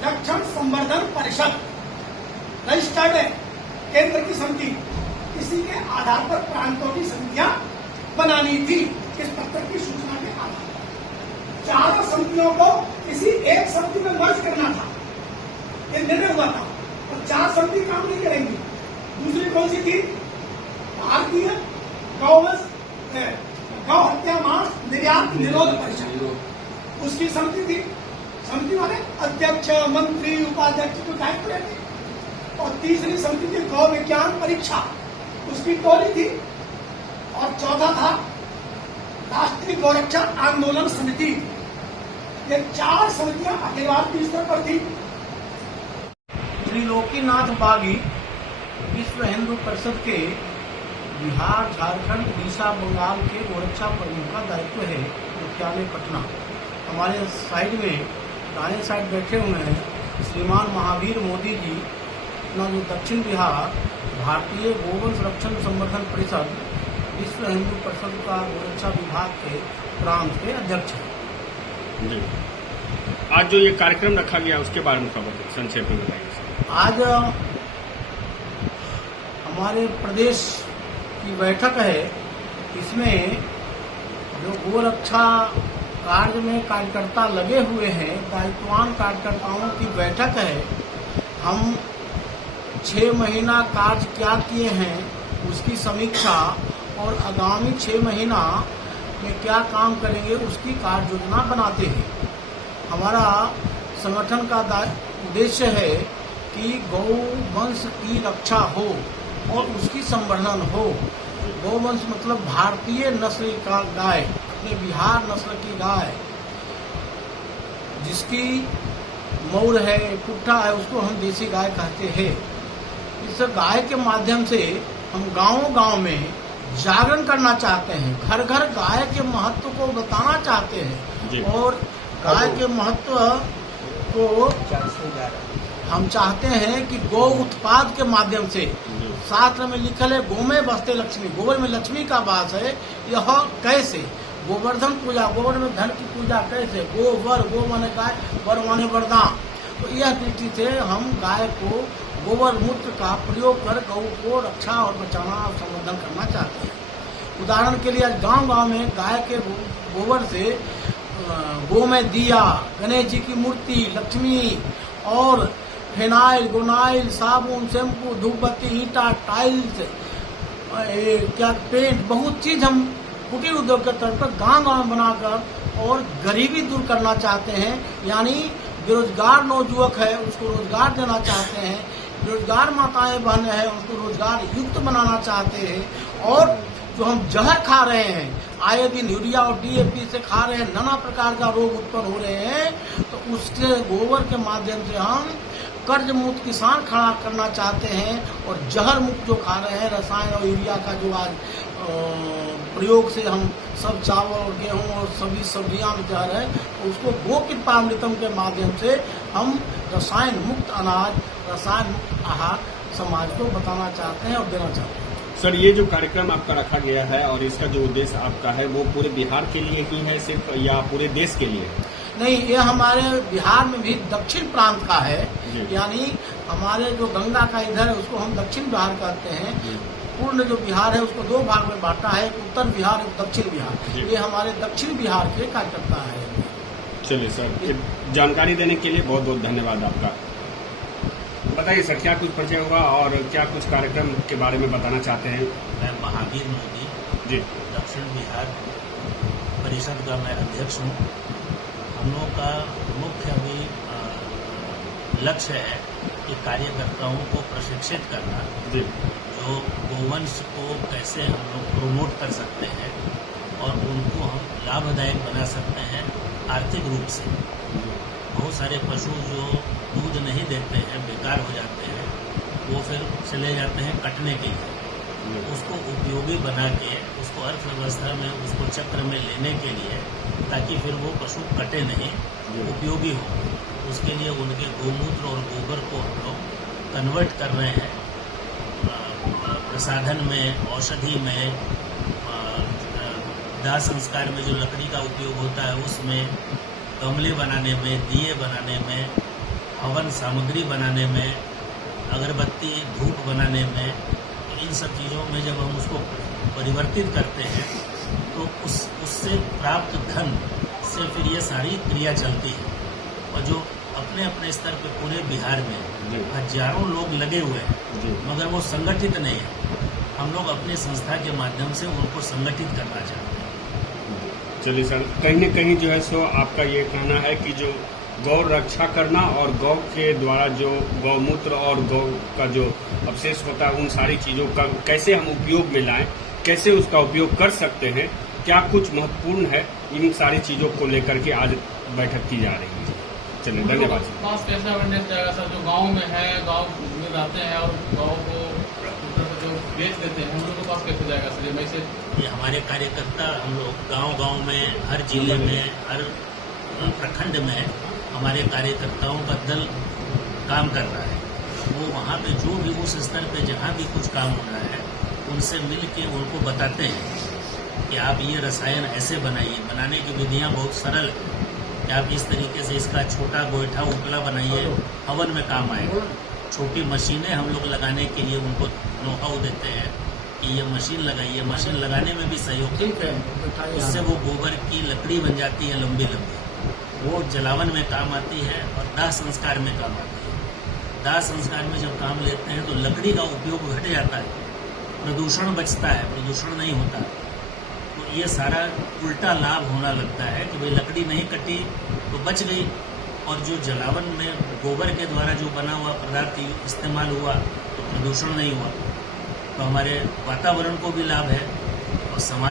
लक्षण संवर्धन परिषद रजिस्टर्ड है, केंद्र की समिति, इसी के आधार पर प्रांतों की समितियां बनानी थी इस पत्र की सूचना के आधार पर। चारों समितियों को किसी एक समिति में मर्ज करना था, ये निर्णय हुआ था, और 4 समिति काम नहीं करेंगी। दूसरी कौन सी थी? भारतीय गौ हत्या मांस निर्यात निरोध परिषद, उसकी समिति थी। समिति माने अध्यक्ष, मंत्री, उपाध्यक्ष को दायित्व रहते। और तीसरी समिति थी गौ विज्ञान परीक्षा, उसकी टोली थी। और चौथा था राष्ट्रीय गौरक्षा आंदोलन समिति। ये 4 समितियां अखिल भारतीय स्तर पर थी। त्रिलोकीनाथ बागी विश्व हिंदू परिषद के बिहार, झारखंड, उड़ीसा, बंगाल के गोरक्षा प्रमुख का दायित्व है, मुख्यालय पटना। हमारे साइड में दाएं साइड बैठे हुए हैं श्रीमान महावीर मोदी जी, अपना जो दक्षिण बिहार भारतीय गोवंश संरक्षण संवर्धन परिषद विश्व हिंदू परिषद का गोरक्षा विभाग के प्रांत के अध्यक्ष हैं। जी, आज जो ये कार्यक्रम रखा गया उसके बारे में खबर संक्षेप में बताइए। आज हमारे प्रदेश की बैठक है, इसमें जो गोरक्षा कार्य में कार्यकर्ता लगे हुए हैं, दायित्ववान कार्यकर्ताओं की बैठक है। हम 6 महीना कार्य क्या किए हैं उसकी समीक्षा और आगामी 6 महीना में क्या काम करेंगे उसकी कार्य योजना बनाते हैं। हमारा संगठन का उद्देश्य है कि गौ वंश की रक्षा हो और उसकी संवर्धन हो। गौवंश मतलब भारतीय नस्ल का गाय, अपने बिहार नस्ल की गाय, जिसकी मौर है, पुट्ठा है, उसको हम देसी गाय कहते हैं। इस गाय के माध्यम से हम गांव-गांव में जागरण करना चाहते हैं, घर घर गाय के महत्व को बताना चाहते हैं। और गाय के महत्व को हम चाहते हैं कि गौ उत्पाद के माध्यम से, शास्त्र में लिखल है गोमे बसते लक्ष्मी, गोबर में लक्ष्मी का वास है। यह कैसे? गोवर्धन पूजा, गोबर में धन की पूजा कैसे? गोबर, गो माने गाय, वर माने वरदान। तो यह दृष्टि से हम गाय को गोबर मूत्र का प्रयोग कर गौ को रक्षा और बचाना और संवर्धन करना चाहते हैं। उदाहरण के लिए गांव-गांव में गाय के गोबर से गो में दिया, गणेश जी की मूर्ति, लक्ष्मी और फिनाइल, गोनाइल, साबुन, शैम्पू, धूपबत्ती, ईटा, टाइल्स, क्या पेंट, बहुत चीज हम कुटीर उद्योग के तौर पर गांव-गांव में बनाकर और गरीबी दूर करना चाहते हैं। यानी बेरोजगार नौजुवक है उसको रोजगार देना चाहते हैं, बेरोजगार माताएं बहनें हैं उनको रोजगार युक्त बनाना चाहते हैं। और जो हम जहर खा रहे हैं, आए दिन यूरिया और DAP से खा रहे हैं, नाना प्रकार का रोग उत्पन्न हो रहे हैं, तो उसके गोबर के माध्यम से हम कर्ज मुक्त किसान खड़ा करना चाहते हैं। और जहर मुक्त जो खा रहे हैं, रसायन और यूरिया का जो आज प्रयोग से हम सब चावल और गेहूं और सभी सब्जियां में जहर है, उसको गो कृपामृतम के माध्यम से हम रसायन मुक्त अनाज, रसायन मुक्त आहार समाज को बताना चाहते हैं और देना चाहते हैं। सर, ये जो कार्यक्रम आपका रखा गया है और इसका जो उद्देश्य आपका है वो पूरे बिहार के लिए ही है सिर्फ, या पूरे देश के लिए? नहीं, ये हमारे बिहार में भी दक्षिण प्रांत का है। यानी हमारे जो गंगा का इधर है उसको हम दक्षिण बिहार कहते हैं। पूर्ण जो बिहार है उसको 2 भाग में बांटा है, एक उत्तर बिहार, एक दक्षिण बिहार। ये हमारे दक्षिण बिहार के कार्यकर्ता है। चलिए सर, जानकारी देने के लिए बहुत बहुत धन्यवाद आपका। बताइए सर, क्या कुछ परिचय होगा और क्या कुछ कार्यक्रम के बारे में बताना चाहते हैं? मैं महावीर मोदी जी, दक्षिण बिहार परिषद का मैं अध्यक्ष हूँ। हम लोगों का मुख्य अभी लक्ष्य है कि कार्यकर्ताओं को प्रशिक्षित करना, जी, जो गोवंश को कैसे हम लोग प्रमोट कर सकते हैं और उनको हम लाभदायक बना सकते हैं आर्थिक रूप से। बहुत सारे पशु जो दूध नहीं देते हैं, बेकार हो जाते हैं, वो फिर चले जाते हैं कटने के लिए। उसको उपयोगी बना के उसको अर्थव्यवस्था में उसको चक्र में लेने के लिए, ताकि फिर वो पशु कटे नहीं, उपयोगी हो, उसके लिए उनके गोमूत्र और गोबर को हम लोग कन्वर्ट कर रहे हैं प्रसाधन में, औषधि में, दाह संस्कार में जो लकड़ी का उपयोग होता है उसमें, गमले बनाने में, दिए बनाने में, हवन सामग्री बनाने में, अगरबत्ती धूप बनाने में, इन सब चीज़ों में जब हम उसको परिवर्तित करते हैं तो उससे प्राप्त धन से फिर ये सारी क्रिया चलती है। और जो अपने अपने स्तर पे पूरे बिहार में जी। हजारों लोग लगे हुए हैं, जी। मगर वो संगठित नहीं है। हम लोग अपनी संस्था के माध्यम से उनको संगठित करना चाहते हैं। चलिए सर, कहीं न कहीं जो है सो आपका ये कहना है कि जो गौ रक्षा करना और गौ के द्वारा जो गौमूत्र और गौ का जो अवशेष होता है उन सारी चीज़ों का कैसे हम उपयोग में लाएं, कैसे उसका उपयोग कर सकते हैं, क्या कुछ महत्वपूर्ण है, इन सारी चीज़ों को लेकर के आज बैठक की जा रही है। चलिए, धन्यवाद। पास कैसे अवेयरनेस जाएगा सर? जो गांव में है, गांव में रहते हैं और गांव को जो बेच देते हैं, हम लोग के पास कैसे जाएगा सर ये मैसेज? ये हमारे कार्यकर्ता, हम लोग गांव-गांव में, हर जिले में, हर प्रखंड में हमारे कार्यकर्ताओं का दल काम कर रहा है। वो वहाँ पे जो भी उस स्तर पे जहाँ भी कुछ काम हो रहा है, उनसे मिल के उनको बताते हैं कि आप ये रसायन ऐसे बनाइए। बनाने की विधियाँ बहुत सरल है कि आप इस तरीके से इसका छोटा गोईठा उपला बनाइए, हवन में काम आएगा। छोटी मशीनें हम लोग लगाने के लिए उनको नोहाउ देते हैं कि ये मशीन लगाइए। मशीन लगाने में भी सहयोग ठीक है, उससे वो गोबर की लकड़ी बन जाती है लंबी लंबी, वो जलावन में काम आती है और दाह संस्कार में काम आती है। दाह संस्कार में जब काम लेते हैं तो लकड़ी का उपयोग घट जाता है, प्रदूषण बचता है, प्रदूषण नहीं होता। तो ये सारा उल्टा लाभ होना लगता है कि भाई लकड़ी नहीं कटी तो बच गई, और जो जलावन में गोबर के द्वारा जो बना हुआ पदार्थ इस्तेमाल हुआ तो प्रदूषण नहीं हुआ। तो हमारे वातावरण को भी लाभ है और समाज